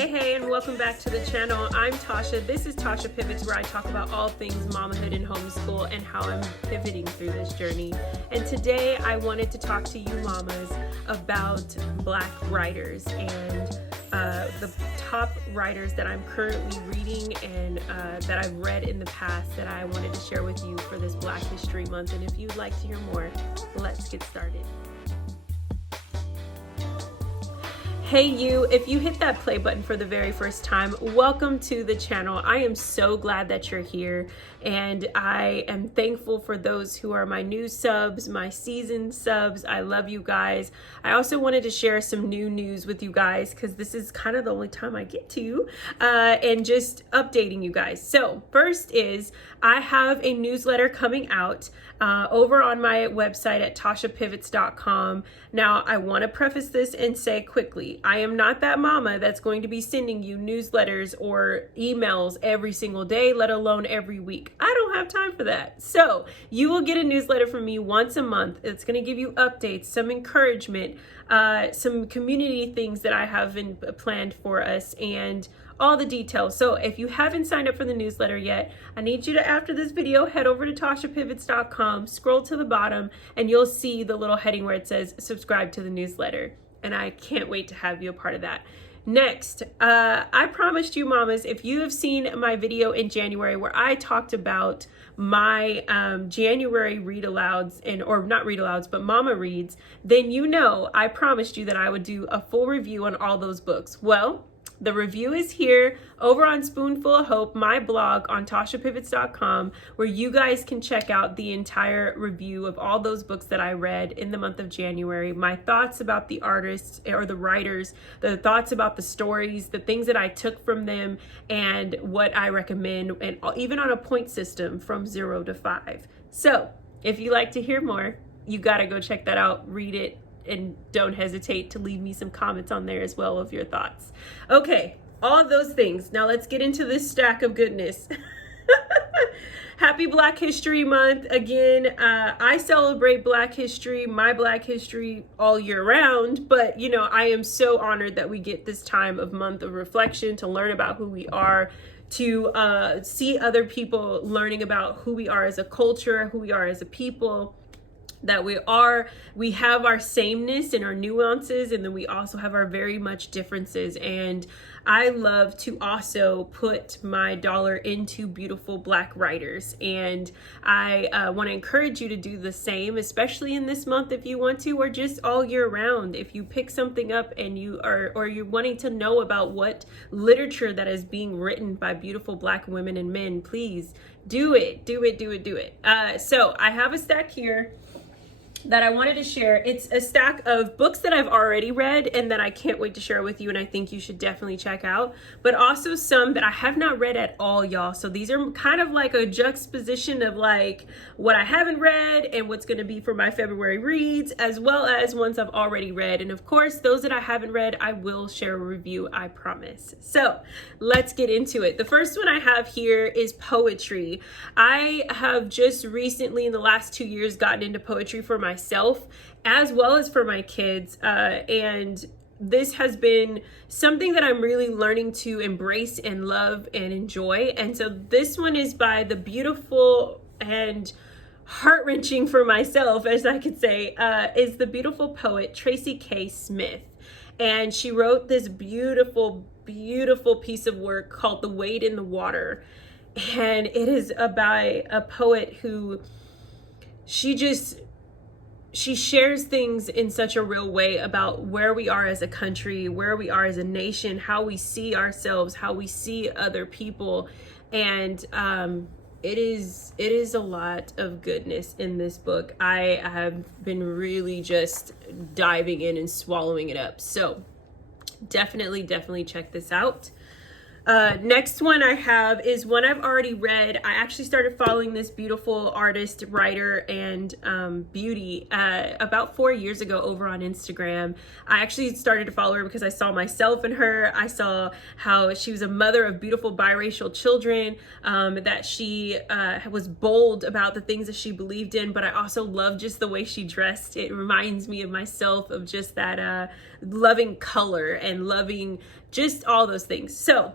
Hey, and welcome back to the channel. I'm Tasha. This is Tasha Pivots, where I talk about all things mamahood and homeschool and how I'm pivoting through this journey. And today I wanted to talk to you mamas about Black writers and the top writers that I'm currently reading and that I've read in the past that I wanted to share with you for this Black History Month. And if you'd like to hear more, let's get started. Hey you, if you hit that play button for the very first time, welcome to the channel. I am so glad that you're here, and I am thankful for those who are my new subs, my seasoned subs. I love you guys. I also wanted to share some new news with you guys because this is kind of the only time I get to, and just updating you guys. So first is I have a newsletter coming out over on my website at tashapivots.com. Now, I want to preface this and say quickly, I am not that mama that's going to be sending you newsletters or emails every single day, let alone every week. I don't have time for that. So you will get a newsletter from me once a month. It's going to give you updates, some encouragement, some community things that I have planned for us, and all the details. So if you haven't signed up for the newsletter yet, I need you to, after this video, head over to tashapivots.com, scroll to the bottom, and you'll see the little heading where it says subscribe to the newsletter. And I can't wait to have you a part of that. Next, I promised you mamas, if you have seen my video in January where I talked about my January read alouds, or not read alouds, but mama reads, then you know I promised you that I would do a full review on all those books. Well, the review is here over on Spoonful of Hope, my blog on tashapivots.com, where you guys can check out the entire review of all those books that I read in the month of January, my thoughts about the artists or the writers, the thoughts about the stories, the things that I took from them, and what I recommend, and even on a point system from 0 to 5. So if you like to hear more, you got to go check that out, read it, and don't hesitate to leave me some comments on there as well of your thoughts. Okay, all of those things. Now let's get into this stack of goodness. Happy Black History Month. Again, I celebrate Black History, my Black History, all year round, but you know, I am so honored that we get this time of month of reflection to learn about who we are, to see other people learning about who we are as a culture, who we are as a people, that we have our sameness and our nuances, and then we also have our very much differences. And I love to also put my dollar into beautiful Black writers, and I want to encourage you to do the same, especially in this month if you want to, or just all year round. If you pick something up and or you're wanting to know about what literature that is being written by beautiful Black women and men, please do it. So I have a stack here that I wanted to share. It's a stack of books that I've already read and that I can't wait to share with you, and I think you should definitely check out, but also some that I have not read at all, y'all. So these are kind of like a juxtaposition of like what I haven't read and what's going to be for my February reads, as well as ones I've already read. And of course, those that I haven't read, I will share a review, I promise. So let's get into it. The first one I have here is poetry. I have just recently in the last 2 years gotten into poetry for myself as well as for my kids, and this has been something that I'm really learning to embrace and love and enjoy. And so this one is by the beautiful and heart-wrenching for myself, as I could say, is the beautiful poet Tracy K. Smith. And she wrote this beautiful piece of work called The Wade in the Water. And it is by a poet who she shares things in such a real way about where we are as a country, where we are as a nation, how we see ourselves, how we see other people. And it is a lot of goodness in this book. I have been really just diving in and swallowing it up. So definitely check this out. Next one I have is one I've already read. I actually started following this beautiful artist, writer, and beauty about 4 years ago over on Instagram. I actually started to follow her because I saw myself in her. I saw how she was a mother of beautiful biracial children, that she was bold about the things that she believed in, but I also love just the way she dressed. It reminds me of myself, of just that loving color and loving just all those things. So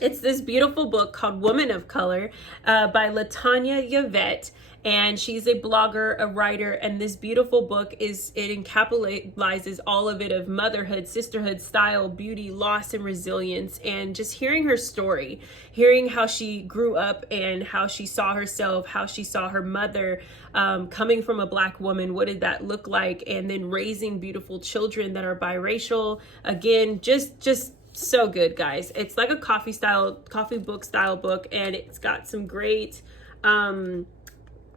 it's this beautiful book called Woman of Color by LaTanya Yvette. And she's a blogger, a writer, and this beautiful book it encapsulates all of it of motherhood, sisterhood, style, beauty, loss, and resilience. And just hearing her story, hearing how she grew up and how she saw herself, how she saw her mother coming from a Black woman, what did that look like? And then raising beautiful children that are biracial. Again, just so good, guys. It's like a coffee book style book, and it's got some great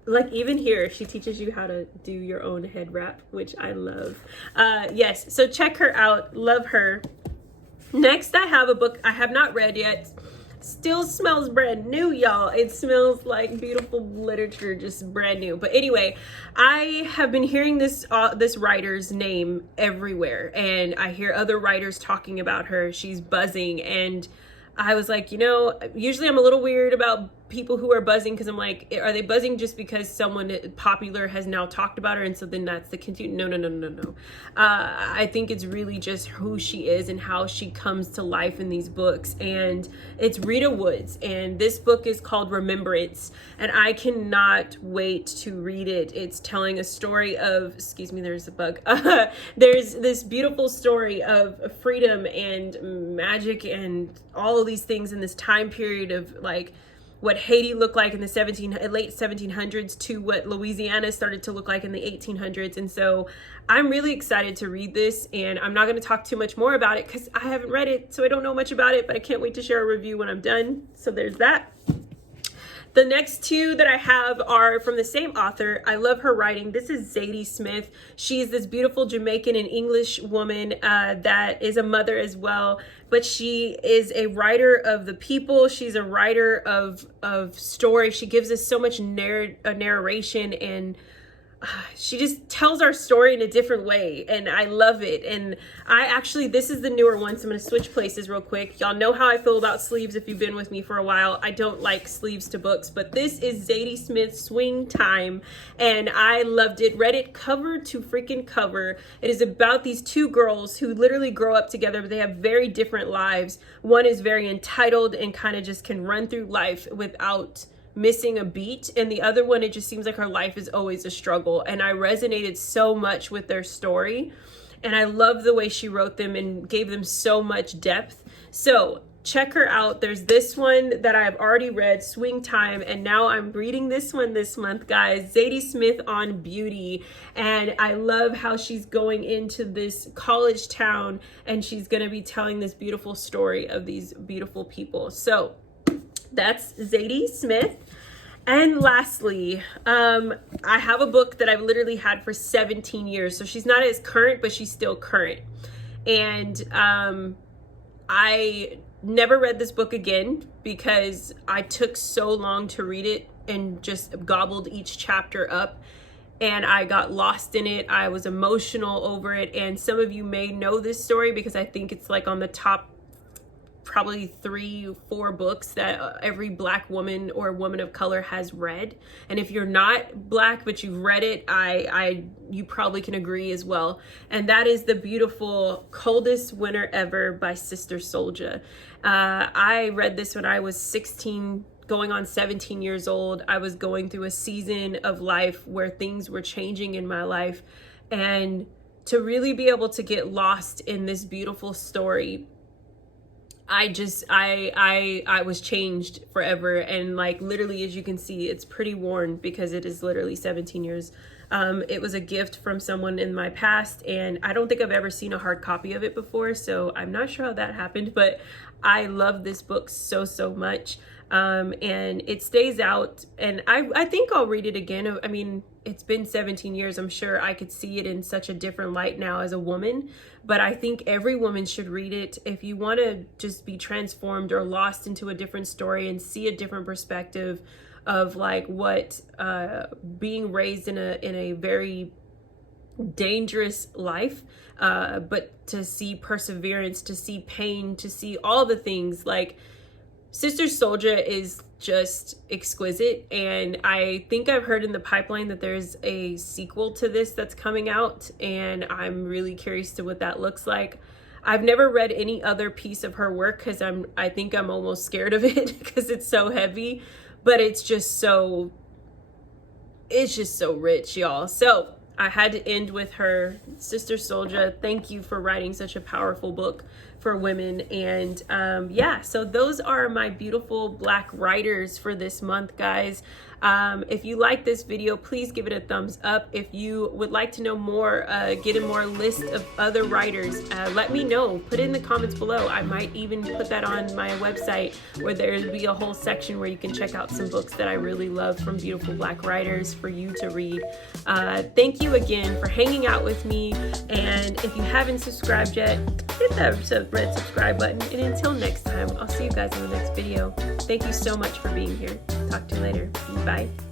like even here she teaches you how to do your own head wrap, which I love. Yes, so check her out. Love her. Next, I have a book I have not read yet. Still smells brand new, y'all. It smells like beautiful literature, just brand new. But anyway, I have been hearing this writer's name everywhere, and I hear other writers talking about her. She's buzzing, and I was like, usually I'm a little weird about people who are buzzing, because I'm like, are they buzzing just because someone popular has now talked about her and so then that's the continue? No. I think it's really just who she is and how she comes to life in these books. And it's Rita Woods, and this book is called Remembrance, and I cannot wait to read it. It's telling a story of, excuse me, there's a bug. There's this beautiful story of freedom and magic and all of these things in this time period of like what Haiti looked like in the late 1700s to what Louisiana started to look like in the 1800s. And so I'm really excited to read this, and I'm not going to talk too much more about it because I haven't read it, so I don't know much about it, but I can't wait to share a review when I'm done. So there's that. The next two that I have are from the same author. I love her writing. This is Zadie Smith. She's this beautiful Jamaican and English woman that is a mother as well, but she is a writer of the people. She's a writer of story. She gives us so much narration, and she just tells our story in a different way, and I love it. And this is the newer one, so I'm going to switch places real quick. Y'all know how I feel about sleeves if you've been with me for a while. I don't like sleeves to books, but this is Zadie Smith's Swing Time, and I loved it. Read it cover to freaking cover. It is about these two girls who literally grow up together, but they have very different lives. One is very entitled and kind of just can run through life without missing a beat, and the other one, it just seems like her life is always a struggle. And I resonated so much with their story, and I love the way she wrote them and gave them so much depth. So check her out. There's this one that I've already read, Swing Time, and now I'm reading this one this month, guys. Zadie Smith on beauty, and I love how she's going into this college town and she's going to be telling this beautiful story of these beautiful people. So that's Zadie Smith. And lastly, I have a book that I've literally had for 17 years. So she's not as current, but she's still current. And I never read this book again because I took so long to read it and just gobbled each chapter up. And I got lost in it. I was emotional over it. And some of you may know this story because I think it's like on the top probably 3-4 books that every Black woman or woman of color has read. And if you're not Black but you've read it, you probably can agree as well. And that is the beautiful Coldest Winter Ever by Sister Souljah. I read this when I was 16 going on 17 years old. I was going through a season of life where things were changing in my life, and to really be able to get lost in this beautiful story, I was changed forever. And like literally, as you can see, it's pretty worn because it is literally 17 years. It was a gift from someone in my past, and I don't think I've ever seen a hard copy of it before, so I'm not sure how that happened, but I love this book so much. and it stays out. And I think I'll read it again. I mean, it's been 17 years. I'm sure I could see it in such a different light now as a woman, but I think every woman should read it if you want to just be transformed or lost into a different story and see a different perspective of like what being raised in a very dangerous life, but to see perseverance, to see pain, to see all the things. Like, Sister Souljah is just exquisite, and I think I've heard in the pipeline that there's a sequel to this that's coming out, and I'm really curious to what that looks like. I've never read any other piece of her work because I think I'm almost scared of it because it's so heavy, but it's just so rich, y'all. So I had to end with her. Sister Souljah, thank you for writing such a powerful book for women. And yeah, so those are my beautiful Black writers for this month, guys. If you like this video, please give it a thumbs up. If you would like to know more, get a more list of other writers, let me know. Put it in the comments below. I might even put that on my website, where there'll be a whole section where you can check out some books that I really love from beautiful Black writers for you to read. Thank you again for hanging out with me. And if you haven't subscribed yet, hit that red subscribe button. And until next time, I'll see you guys in the next video. Thank you so much for being here. Talk to you later. Bye.